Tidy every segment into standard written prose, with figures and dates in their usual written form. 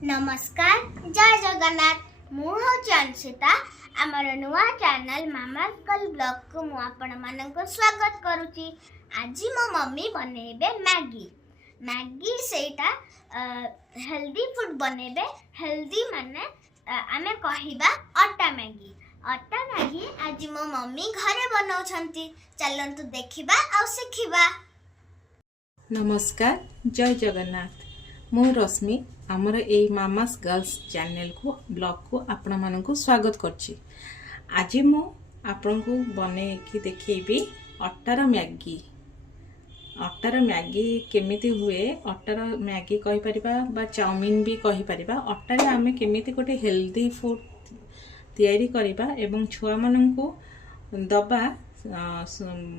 नमस्कार जय जगन्नाथ मु हूँ अंशिता आमर नुआ चैनल मामास गर्ल ब्लॉग को मु आपण मानको स्वागत करुची। आज मो मम्मी बनेबे मैगी सेटा हेल्दी फूड बनेबे। हेल्दी माने आमे कहिबा अटा मैगी आज मो मम्मी घरे बनाउछंती। चलंतु देखिबा आ सिखिबा। नमस्कार जय जगन्नाथ मु रश्मि आमर ए मामास गर्ल्स चैनल को ब्लॉग को आपण मानक स्वागत करछि। आज मु आपण को बने कि देखिबी अटार मैगी। अटार मैगी केमिति हुए अटार मैगी कहि परिबा बा चाउमीन भी कहि परिबा। अटारे आमे केमिति गोटे हेल्दी फूड तैयारी करिबा एवं छुआ माननकु दबा।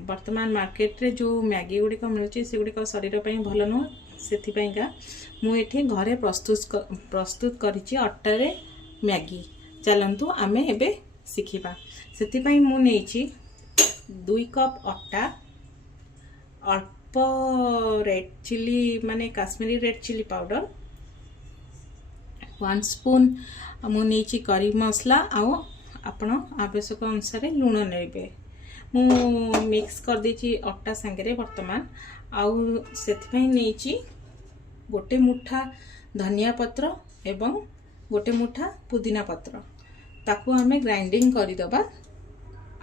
वर्तमान मार्केट रे जो मैगी गुड़िक मिलूँ से गुड़िक शरीर पर भल नुह से मुझे घरे प्रस्तुत करिछि अटारे मैगी। चलंतु आमे एबे शिखिबा। से मु नेछि 2 कप अटा, अल्प रेड चिली माने Kashmiri red chilli powder, 1 spoon मु नेछि करी मसला आउ आपण आवश्यक अनुसार लूण नेबे। मु मिक्स कर देछि अटा संगे वर्तमान आउ सेथिपई नेछि गोटे मुठा धनिया पत्र एवं गोटे मुठा पुदीना पत्र ताकू आमे ग्राइंडिंग करि दबा।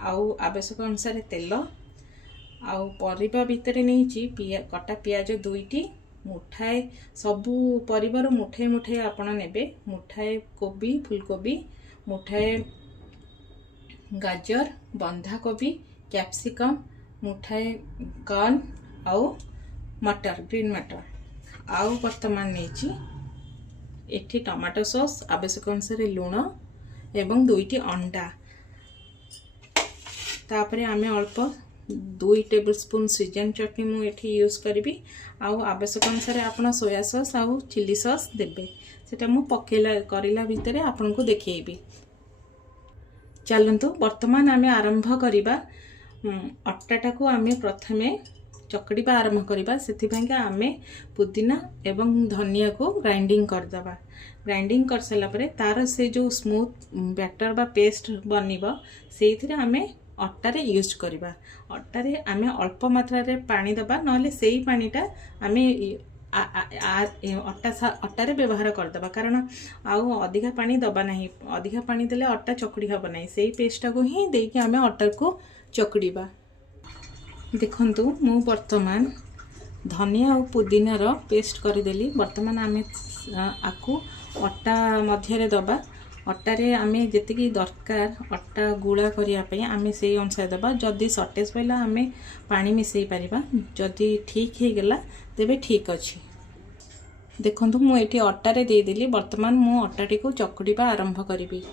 आउ आवश्यक अनुसार तेल आउ परिबा भितरे नेछि कटा पियाज 2टी, मुठाए सबु परिबार मुठाए मुठाए आपण नेबे। मुठाए कोबी फुलकोबी, मुठाए गाजर, बंधा कोबी, कैप्सिकम, मुठाए कॉर्न आउ मटर ग्रीन मटर आउ वर्तमान नेछि एठी टमाटो सॉस आवश्यक अनुसार लूण एवं 2टी अंडा। तापरे आमे अल्प 2 टेबल स्पून सीजन चटनी मु एठी यूज करबी। आउ आवश्यक अनुसार आपण सोया सॉस आउ चिली सॉस देबे। सेटा मु पकेला करिला भितरे आपन को देखैबी। चलंतु वर्तमान आमे आरंभ करिबा। अट्टाटा को आमे प्रथमे चकड़ीबा आरंभ करिबा। सेथिबांगा आमे पुदीना एवं धनिया को ग्राइंडिंग कर दबा। ग्राइंडिंग कर सला परे तार से जो स्मूथ बैटर बा पेस्ट बनिबो सेथिरे आमे अट्टारे यूज करिबा। अट्टारे आमे अल्प मात्रा रे पानी दबा, नले सेही पानीटा आमे अट्टारे व्यवहार कर दबा। कारण आउ अधिका पानी दबा नहीं, अधिका पानी देले अट्टा चकड़ी हबो नहीं। सेही पेस्टा को ही देकी आमे अट्टा को चकड़ीबा। देखंतु मु वर्तमान धनिया और पुदीना रो पेस्ट करदेली। वर्तमान आमे आकु अट्टा मध्य रे दबा। अट्टारे आमे जेतिकी दरकार अट्टा गुळा करिया पई आमे सेही अनुसार दबा। जदी शॉर्टेज पइला आमे पानी मिसई परिबा। जदी ठीक हे गेला तेबे ठीक अछि। देखंतु मु एठी अट्टारे दे देली। वर्तमान मु अट्टाटी को चकड़ीबा आरंभ करिबी।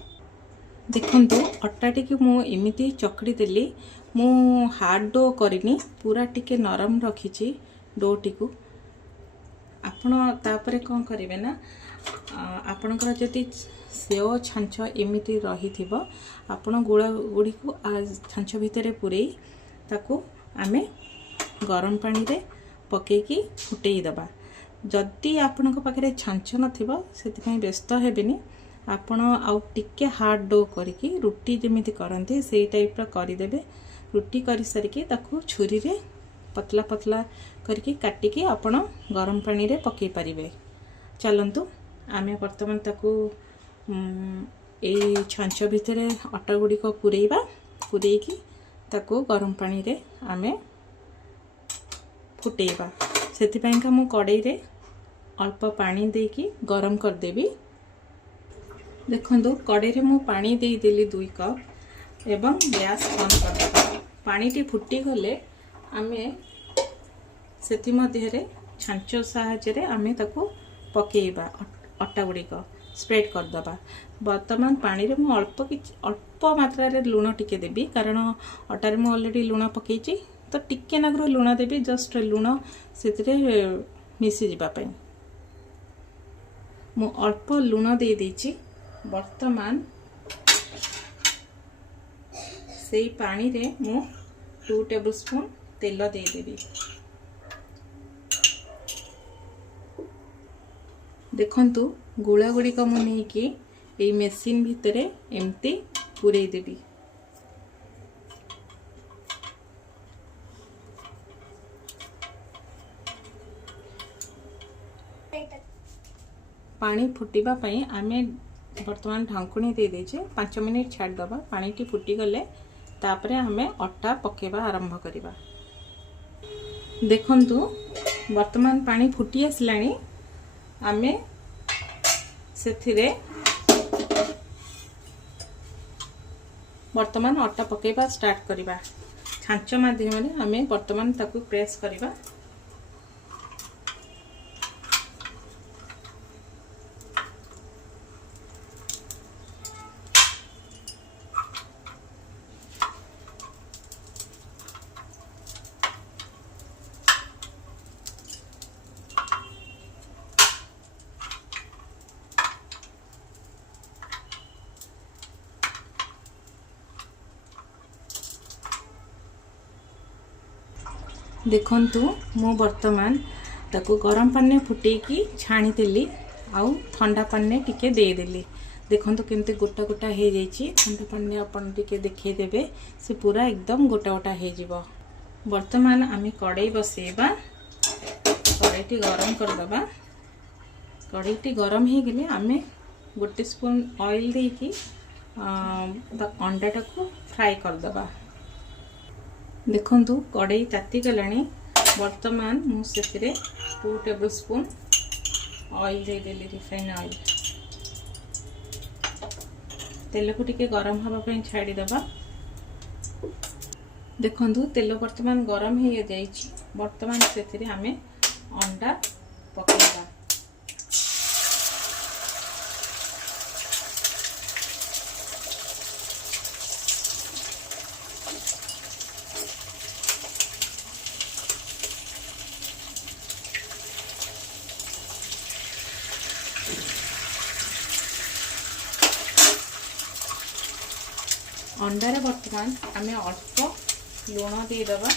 देखंतु अट्टाटी को मु एमिति चकड़ी देली। मु हार्ड डो करिनी, पूरा टिके नरम रखिछि डोटी को। आपण तापरे कोन करिवे ना आपणकर जति सेओ छांछ एमिति रही थिबो आपण गुळा गुडी को छांछ भितरे पुरेई ताकू आमे गरम पानी रे पकेकी फुटेई दबा। जदि आपणक पाखरे छांछ नथिबो सेति व्यस्त हेबेनी। आपण आउ टिके हार्ड डो करिकी रुटी जेमिति करंती सेही टाइप रा करि देबे। रुटी करि सरिके ताकू छुरी रे पतला पतला करके काटिकी आपण गरम पानी रे पकेई परिबे। चलंतु आमे वर्तमान ताकू ए छांछ भितरे अटा गुडी को पुरेइबा। पुरेइकी ताकू गरम पानी रे आमे फुटेइबा। सेति पयका मु कड़ाई रे अल्प पानी देकी गरम कर देबी। देखंतु कड़ाई रे मु पानी देई देली 2 कप एवं गैस ऑन कर देबा। पानी टी फुटी गले आमे सेति मध्य रे छांच साहाय्य रे आमे ताकू पकेइबा। अट्टा गुडी को स्प्रेड कर दबा। वर्तमान पानी रे मु अल्प मात्रा रे लूण टिके देबी। कारण अटा रे मु ऑलरेडी लूण पकेइची तो टिके नागरो लूण देबी। जस्ट लूण सेतिरे मिसी जिबा पई मु अल्प लूण दे देछि। वर्तमान सेही पानी रे मु 2 टेबल स्पून तेल दे देबी। देखंतु गुला गुड़िक मु नहीं ये मेसिन भितर एमती पूरे देवी। पानी फुटिबा पई आमे वर्तमान ढांकुणी दे देजे 5 मिनिट छाड़ दबा। पानी टी फुटी गले तापरे हमें अट्टा पकेबा आरंभ करिबा। देखंतु वर्तमान पानी फुटी आसलानी आमे सेथिरे वर्तमान अट्टा पकेबा स्टार्ट करिबा। छांच माध्यम रे आमे वर्तमान ताकू प्रेस करिबा। देखंतु मु वर्तमान ताकू गरम पानी फुटेकी छाणी देली आउ ठंडा पानी टिके दे देली। देखंतु केमते गोटा गोटा हे जाईची। ठंडा पानी अपन टिके देखै देबे से पूरा एकदम गोटा गोटा हे जीवो। वर्तमान आमी कढ़ाई बसेबा। कढ़ाईटी गरम कर दबा। कढ़ाईटी गरम हे गेले आमे 1 स्पून ऑयल देकी अंडा टाकू फ्राई कर दबा। देखंतु कढ़ाई ताती गलानी। वर्तमान मु सेतिरे 2 टेबल स्पून ऑयल दे देली रिफाइन ऑयल। तेल को टिके गरम हवा पई छाड़ी दबा। देखंतु तेल वर्तमान गरम हे जाईची। वर्तमान सेतिरे हमें अंडा पकेबा। अंडारे वर्तमान आमे अल्प लुण दे दबा।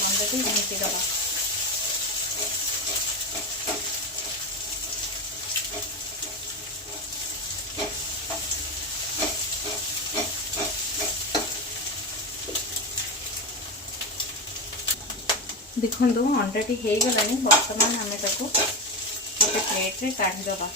अंडा को घंटी दबा। देखो अंडा टी हो गलानी। वर्तमान आमे ताको गोटे प्लेट रे काढ़ी दबा।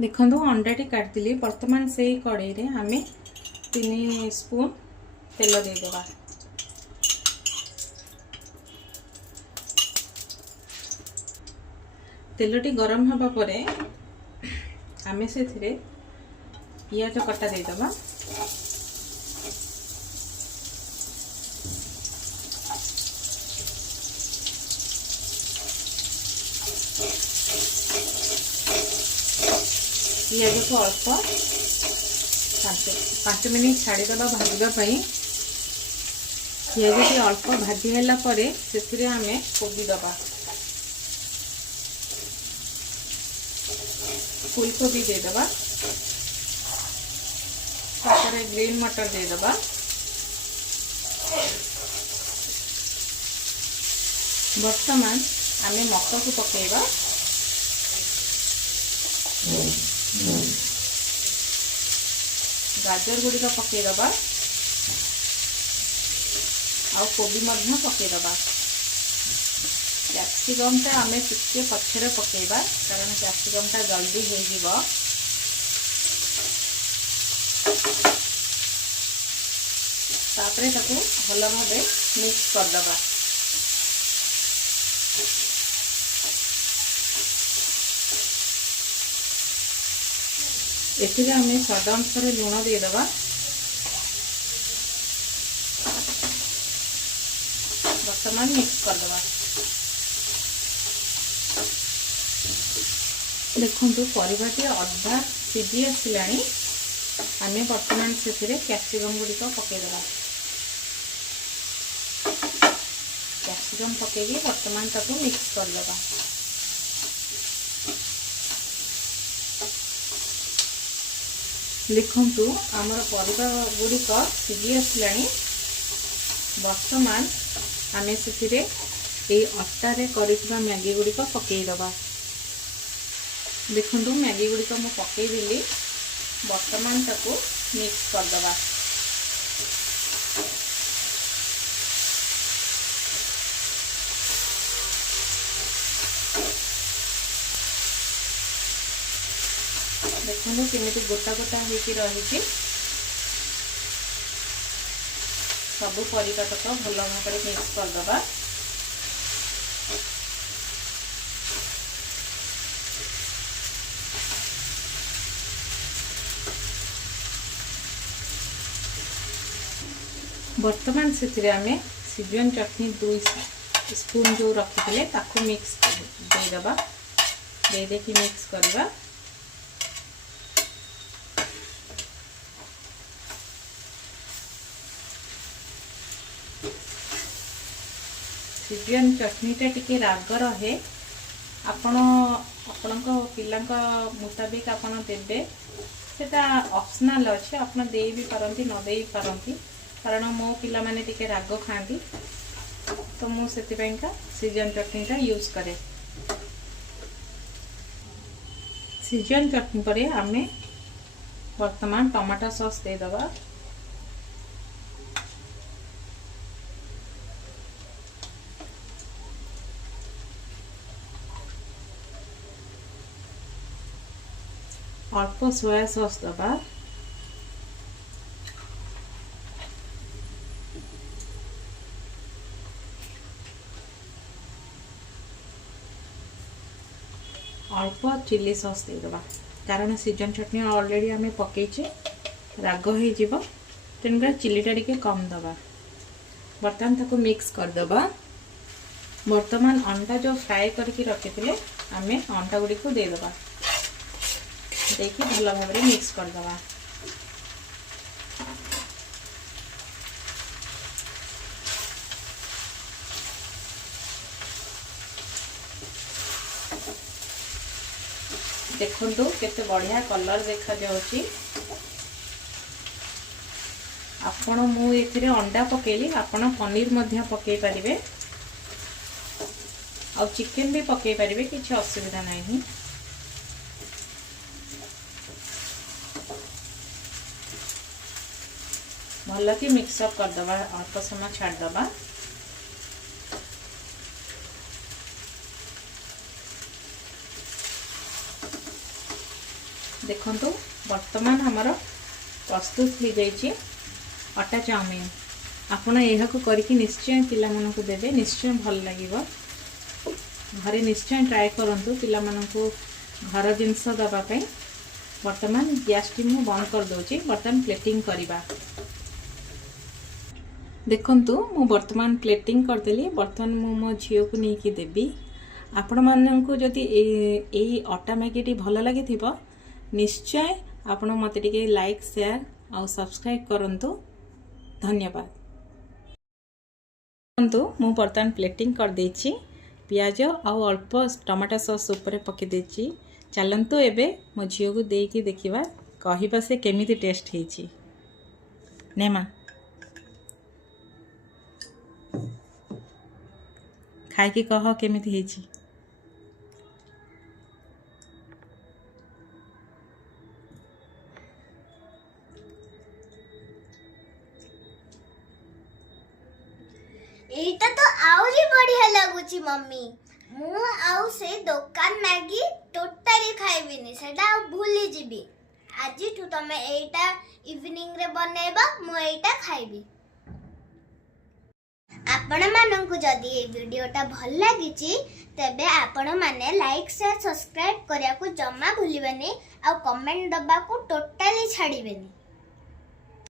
देखो अंडा टी काढ़ी। वर्तमान से कढ़ाई रे आमे 3 स्पून तेल दे दबा। तेलटी गरम हवा परे आमे सेथिरे पियाज कटा दे दबा। पियाज को अल्प 5 मिनिट छाड़ी दबा भाजवा पई। पियाज टी अल्प भाजी हैला परे सेथिरे आमे कोबी दबा। फूलकोबी दे दबा। तापर ग्रीन मटर दे दबा। वर्तमान आमे मक्का को पकेबा। गाजर गुड़ी का पके दबा। आउ कोबी मध्य पके दबा। कैप्सिकम टा आमे टिके पछरे पकेबा कारण कैप्सिकम टा जल्दी हो जीवो। तापरे ताको भलो भाबे मिक्स कर दबा। एथिरे आमे स्वाद अनुसार लुण दे दबा। वर्तमान मिक्स कर दबा। देखो परिवाटी अधा सीझी आसलानी आमे वर्तमान से कैप्सिकम गुड़िक पकईदे। कैप्सिकम पकईकि वर्तमान ताकू मिक्स करदे। देखंतु आमर परिबा गुड़िक सिझी आसलानी। वर्तमान आमे से अटारे करिଥିବା मैगी गुड़िक पकईदे। देखंतु मैगी गुड़िक मु पकईदेली। वर्तमान ताकू मिक्स करदे। देखो केमिति गोटा गोटा होगी रही। सबू परिवातक भल भाव मिक्स करदे। वर्तमान से आमे सिजन चटनी 2 स्पून जो रखी ताकू मिक्स देदेबा। देदेकी मिक्स करवा। सिजन चटनीटा टिके राग रहे। आपण पिला मुताबिक आपण देबे। सेटा ऑप्शनल अच्छे। आपण दे भी पारंती न दे पारंती। कारण मो पिला माने टिके राग खांती तो मु सेतिपाइका सिजन चटनीटा यूज करे। सिजन चटनी पर आमे वर्तमान टमाटो सॉस दे दबा। अल्प सोया सॉस दबा। अल्प चिली सॉस दे दबा। कारण सीजन चटनी ऑलरेडी आमे पकेचे राग हो जीवो तेनका चिलीटा टिके कम दबा। बर्तमान ताको मिक्स कर दबा। वर्तमान अंडा जो फ्राई करके रखिथिले आमे अंडा गुडी को दे दबा। देखि भल भाव मिक्स कर दबा। देखंतु केते बढ़िया कलर देखा जाउची। आपण मु एथिरे अंडा पकेली। आपण पनीर मध्य पकेई परिबे आ चिकन भी पकेई परिबे। किछि असुविधा नाही। भल कि मिक्सअप कर दबा। अल्प समय छाड़ दबा। देखंतु वर्तमान हमर प्रस्तुत हो जाइए अटा चाउमीन। आपण यह करके निश्चय पिला मन को देबे। निश्चय भल लागिबो। घरे निश्चय ट्राई करंतु पिला मन को घर जिनस दबा पई। वर्तमान गैस टी मु बंद कर दोची। वर्तमान प्लेटिंग करिबा। देखंतु मु वर्तमान प्लेटिंग कर देली। वर्तमान मु मो झियो को नहीं कि देबी। आपण मानन को जदी ए अटा मैगी भल लागि थिबो निश्चय आपण मते टिके लाइक शेयर और सब्सक्राइब करंतु। धन्यवाद। देखंतु मु वर्तमान प्लेटिंग कर देची। पियाज और अल्प टमाटो सॉस ऊपर पके देची। चलंतु एबे मो झियो को देकी देखिबा कहिबा से केमिति टेस्ट हेची। नेमा खाई की कह केमिति हेची। एटा तो आउरी बढ़िया लागुची मम्मी। मु आउ से दुकान मैगी टोटली खाइबिनी। सेटा भूली जीबी। आज ठू तमे एटा इवनिंग रे बनेबा मु एटा खाइबी। आपण माननकु जदी ए वीडियोटा भल लागिची तबे आपण माने लाइक शेयर सब्सक्राइब करिया को जम्मा भूलिबेनी आ कमेंट दबा को टोटली छाड़ीबेनी।